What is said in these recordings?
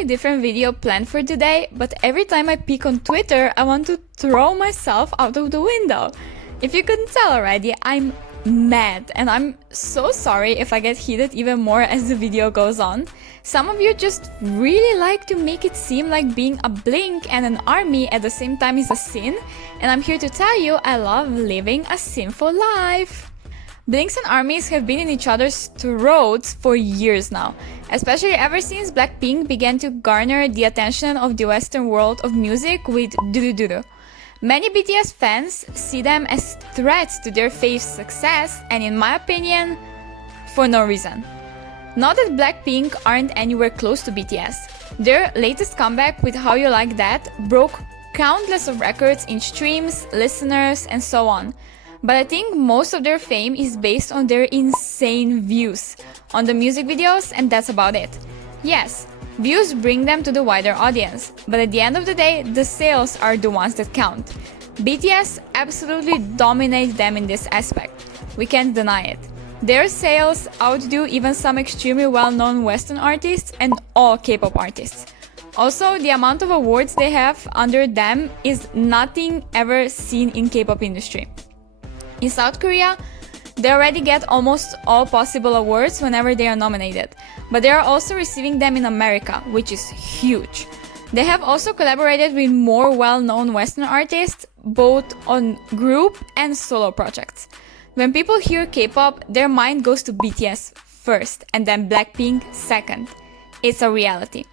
completely different video planned for today, but every time I peek on Twitter, I want to throw myself out of the window. If you couldn't tell already, I'm mad, and I'm so sorry if I get heated even more as the video goes on. Some of you just really like to make it seem like being a Blink and an ARMY at the same time is a sin, and I'm here to tell you I love living a sinful life. Blinks and ARMYs have been in each other's throats for years now, especially ever since Blackpink began to garner the attention of the Western world of music with do-do-do-do. Many BTS fans see them as threats to their fave's success, and in my opinion, for no reason. Not that Blackpink aren't anywhere close to BTS. Their latest comeback with How You Like That broke countless of records in streams, listeners, and so on. But I think most of their fame is based on their insane views on the music videos, and that's about it. Yes, views bring them to the wider audience, but at the end of the day, the sales are the ones that count. BTS absolutely dominate them in this aspect. We can't deny it. Their sales outdo even some extremely well-known Western artists and all K-pop artists. Also, the amount of awards they have under them is nothing ever seen in K-pop industry. In South Korea, they already get almost all possible awards whenever they are nominated, but they are also receiving them in America, which is huge. They have also collaborated with more well-known Western artists, both on group and solo projects. When people hear K-pop, their mind goes to BTS first and then Blackpink second. It's a reality.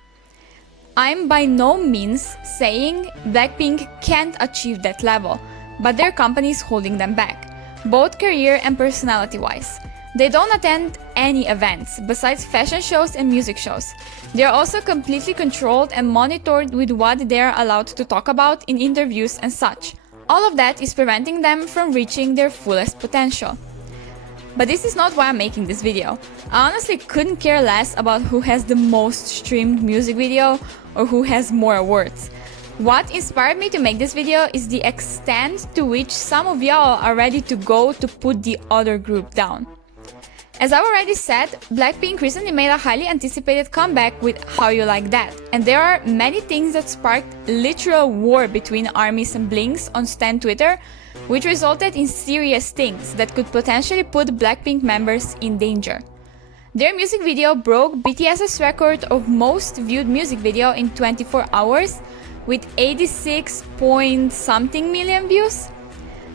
I'm by no means saying Blackpink can't achieve that level, but their company is holding them back, both career and personality-wise. They don't attend any events, besides fashion shows and music shows. They are also completely controlled and monitored with what they are allowed to talk about in interviews and such. All of that is preventing them from reaching their fullest potential. But this is not why I'm making this video. I honestly couldn't care less about who has the most streamed music video or who has more awards. What inspired me to make this video is the extent to which some of y'all are ready to go to put the other group down. As I already said, Blackpink recently made a highly anticipated comeback with How You Like That, and there are many things that sparked literal war between ARMYs and Blinks on stan Twitter, which resulted in serious things that could potentially put Blackpink members in danger. Their music video broke BTS's record of most viewed music video in 24 hours, with 86 point something million views.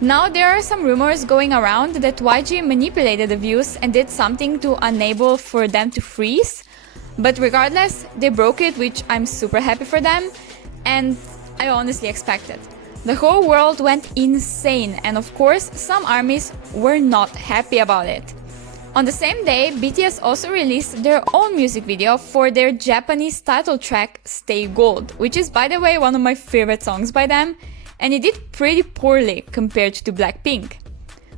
Now there are some rumors going around that YG manipulated the views and did something to enable for them to freeze, but regardless, they broke it, which I'm super happy for them, and I honestly expected. The whole world went insane, and of course some ARMYs were not happy about it. On the same day, BTS also released their own music video for their Japanese title track Stay Gold, which is, by the way, one of my favorite songs by them, and it did pretty poorly compared to Blackpink.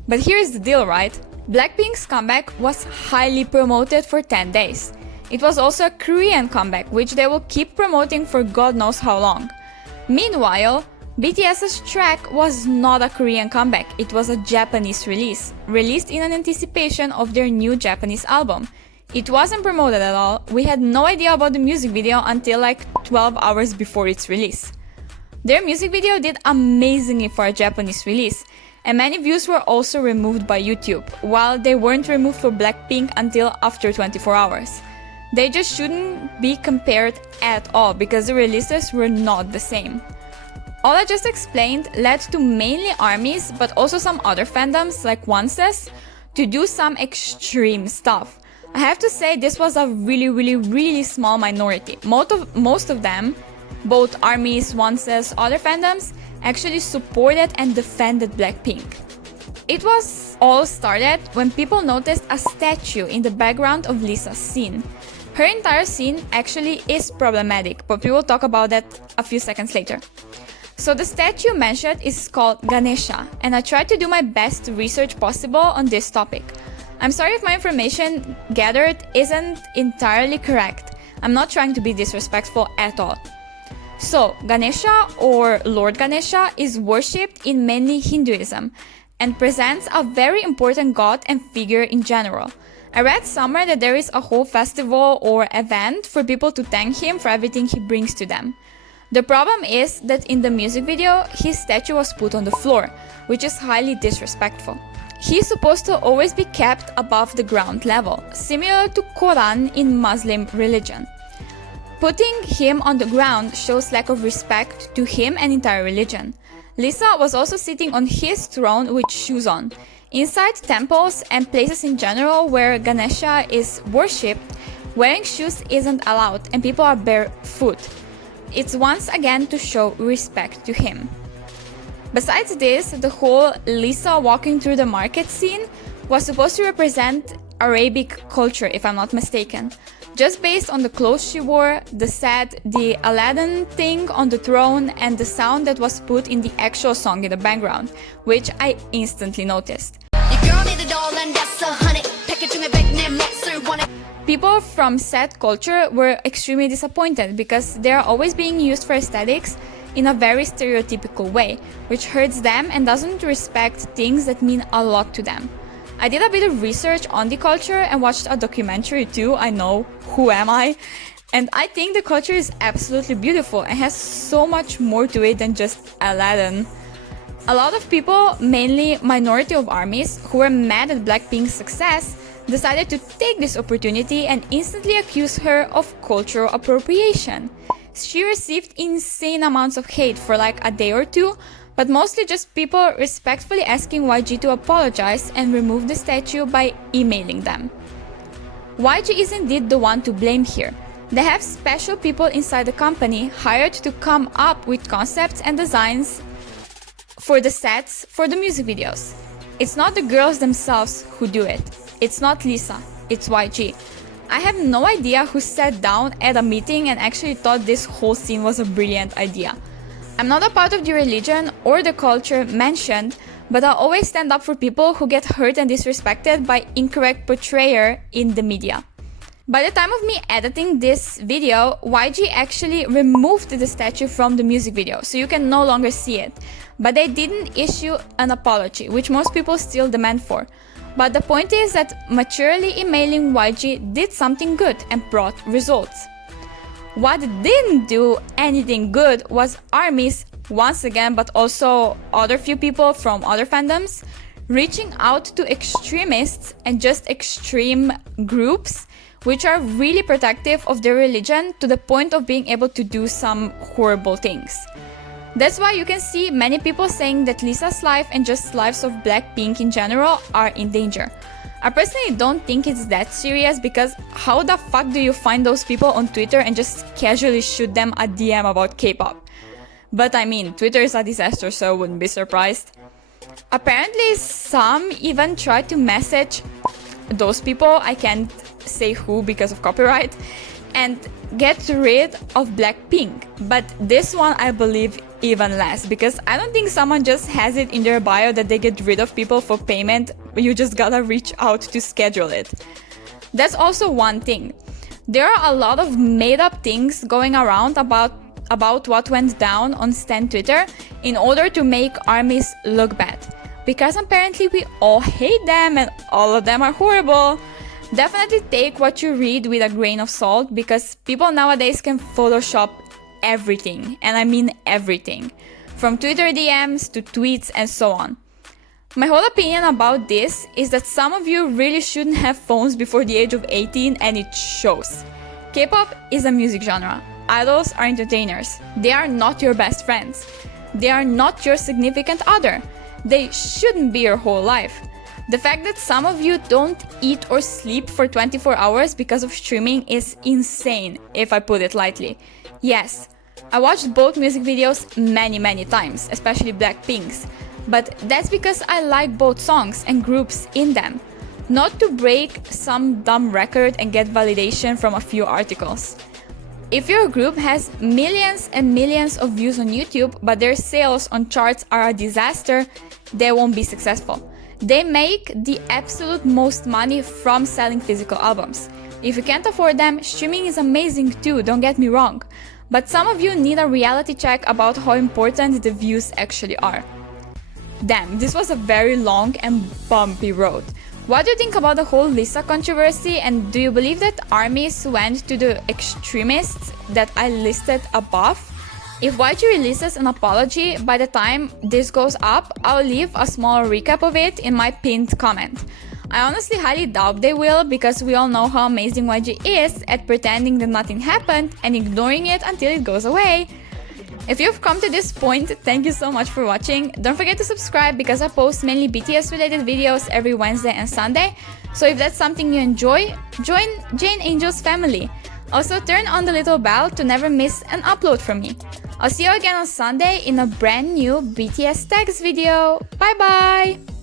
But here's the deal, right? Blackpink's comeback was highly promoted for 10 days. It was also a Korean comeback, which they will keep promoting for God knows how long. Meanwhile, BTS's track was not a Korean comeback, it was a Japanese release, released in anticipation of their new Japanese album. It wasn't promoted at all, we had no idea about the music video until like 12 hours before its release. Their music video did amazingly for a Japanese release, and many views were also removed by YouTube, while they weren't removed for Blackpink until after 24 hours. They just shouldn't be compared at all because the releases were not the same. All I just explained led to mainly ARMYs, but also some other fandoms like Onces, to do some extreme stuff. I have to say this was a really small minority. Most of them, both ARMYs, Onces, other fandoms, actually supported and defended Blackpink. It was all started when people noticed a statue in the background of Lisa's scene. Her entire scene actually is problematic, but we will talk about that a few seconds later. So the statue mentioned is called Ganesha, and I tried to do my best to research possible on this topic. I'm sorry if my information gathered isn't entirely correct. I'm not trying to be disrespectful at all. So, Ganesha or Lord Ganesha is worshipped in mainly Hinduism and presents a very important god and figure in general. I read somewhere that there is a whole festival or event for people to thank him for everything he brings to them. The problem is that in the music video, his statue was put on the floor, which is highly disrespectful. He's supposed to always be kept above the ground level, similar to Quran in Muslim religion. Putting him on the ground shows lack of respect to him and entire religion. Lisa was also sitting on his throne with shoes on. Inside temples and places in general where Ganesha is worshipped, wearing shoes isn't allowed and people are barefoot. It's once again to show respect to him. Besides this, the whole Lisa walking through the market scene was supposed to represent Arabic culture, if I'm not mistaken. Just based on the clothes she wore, the set, the Aladdin thing on the throne, and the sound that was put in the actual song in the background, which I instantly noticed. People from set culture were extremely disappointed because they are always being used for aesthetics in a very stereotypical way, which hurts them and doesn't respect things that mean a lot to them. I did a bit of research on the culture and watched a documentary too, I know, who am I? And I think the culture is absolutely beautiful and has so much more to it than just Aladdin. A lot of people, mainly minority of armies, who were mad at Blackpink's success, decided to take this opportunity and instantly accuse her of cultural appropriation. She received insane amounts of hate for like a day or two, but mostly just people respectfully asking YG to apologize and remove the statue by emailing them. YG is indeed the one to blame here. They have special people inside the company hired to come up with concepts and designs for the sets for the music videos. It's not the girls themselves who do it. It's not Lisa, it's YG. I have no idea who sat down at a meeting and actually thought this whole scene was a brilliant idea. I'm not a part of the religion or the culture mentioned, but I always stand up for people who get hurt and disrespected by incorrect portrayal in the media. By the time of me editing this video, YG actually removed the statue from the music video, so you can no longer see it. But they didn't issue an apology, which most people still demand for. But the point is that maturely emailing YG did something good and brought results. What didn't do anything good was ARMYs, once again, but also other few people from other fandoms, reaching out to extremists and just extreme groups which are really protective of their religion to the point of being able to do some horrible things. That's why you can see many people saying that Lisa's life and just lives of Blackpink in general are in danger. I personally don't think it's that serious because how the fuck do you find those people on Twitter and just casually shoot them a DM about K-pop? But I mean, Twitter is a disaster, so I wouldn't be surprised. Apparently, some even tried to message those people, I can't say who because of copyright, and get rid of Blackpink. But this one I believe even less, because I don't think someone just has it in their bio that they get rid of people for payment, you just gotta reach out to schedule it. That's also one thing. There are a lot of made up things going around about what went down on Stan Twitter in order to make ARMYs look bad. Because apparently we all hate them and all of them are horrible. Definitely take what you read with a grain of salt, because people nowadays can Photoshop everything, and I mean everything, from Twitter DMs to tweets and so on. My whole opinion about this is that some of you really shouldn't have phones before the age of 18, and it shows. K-pop is a music genre. Idols are entertainers. They are not your best friends. They are not your significant other. They shouldn't be your whole life. The fact that some of you don't eat or sleep for 24 hours because of streaming is insane, if I put it lightly. Yes, I watched both music videos many times, especially Blackpink's, but that's because I like both songs and groups in them, not to break some dumb record and get validation from a few articles. If your group has millions and millions of views on YouTube, but their sales on charts are a disaster, they won't be successful. They make the absolute most money from selling physical albums. If you can't afford them, streaming is amazing too, don't get me wrong. But some of you need a reality check about how important the views actually are. Damn, this was a very long and bumpy road. What do you think about the whole Lisa controversy, and do you believe that armies went to the extremists that I listed above? If YG releases an apology by the time this goes up, I'll leave a small recap of it in my pinned comment. I honestly highly doubt they will, because we all know how amazing YG is at pretending that nothing happened and ignoring it until it goes away. If you've come to this point, thank you so much for watching. Don't forget to subscribe, because I post mainly BTS related videos every Wednesday and Sunday. So if that's something you enjoy, join Jane Angel's family. Also turn on the little bell to never miss an upload from me. I'll see you again on Sunday in a brand new BTS tags video. Bye bye!